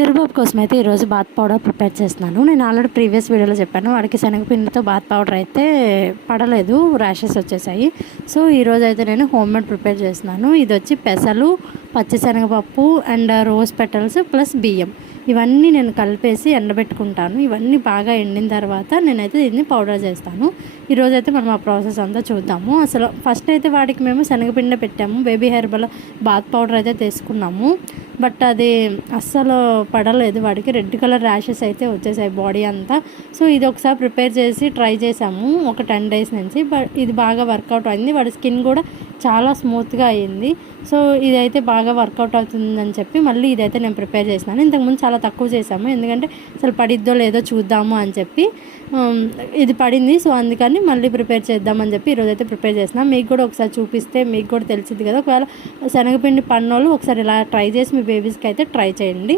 చిరుబాబు కోసం అయితే ఈరోజు బాత్ పౌడర్ ప్రిపేర్ చేస్తున్నాను. నేను ఆల్రెడీ ప్రీవియస్ వీడియోలో చెప్పాను, వాడికి శనగపిండితో బాత్ పౌడర్ అయితే పడలేదు, ర్యాషెస్ వచ్చేసాయి. సో ఈరోజు అయితే నేను హోమ్ మేడ్ ప్రిపేర్ చేస్తున్నాను. ఇది వచ్చి పెసలు, పచ్చిశనగపప్పు అండ్ రోజ్ పెటల్స్ ప్లస్ బియ్యం, ఇవన్నీ నేను కలిపేసి ఎండబెట్టుకుంటాను. ఇవన్నీ బాగా ఎండిన తర్వాత నేనైతే దీన్ని పౌడర్ చేస్తాను. ఈరోజు అయితే మనం ఆ ప్రాసెస్ అంతా చూద్దాము. అసలు ఫస్ట్ అయితే వాడికి మేము శనగపిండి పెట్టాము, బేబీ హెర్బల్ బాత్ పౌడర్ అయితే తీసుకున్నాము. బట్ అది అస్సలు పడలేదు, వాడికి రెడ్ కలర్ ర్యాషెస్ అయితే వచ్చేసాయి బాడీ అంతా. సో ఇది ఒకసారి ప్రిపేర్ చేసి ట్రై చేసాము ఒక 10 days నుంచి. బట్ ఇది బాగా వర్కౌట్ అయింది, వాడి స్కిన్ కూడా చాలా స్మూత్గా అయ్యింది. సో ఇదైతే బాగా వర్కౌట్ అవుతుందని చెప్పి మళ్ళీ ఇదైతే నేను ప్రిపేర్ చేసినాను. ఇంతకుముందు చాలా తక్కువ చేసాము, ఎందుకంటే అసలు పడిద్దో లేదో చూద్దాము అని చెప్పి. ఇది పడింది, సో అందుకని మళ్ళీ ప్రిపేర్ చేద్దామని చెప్పి ఈరోజైతే ప్రిపేర్ చేసినా. మీకు కూడా ఒకసారి చూపిస్తే మీకు కూడా తెలిసింది కదా. ఒకవేళ శనగపిండి పన్నోళ్ళు ఒకసారి ఇలా ట్రై చేసి మీ బేబీస్కి అయితే ట్రై చేయండి.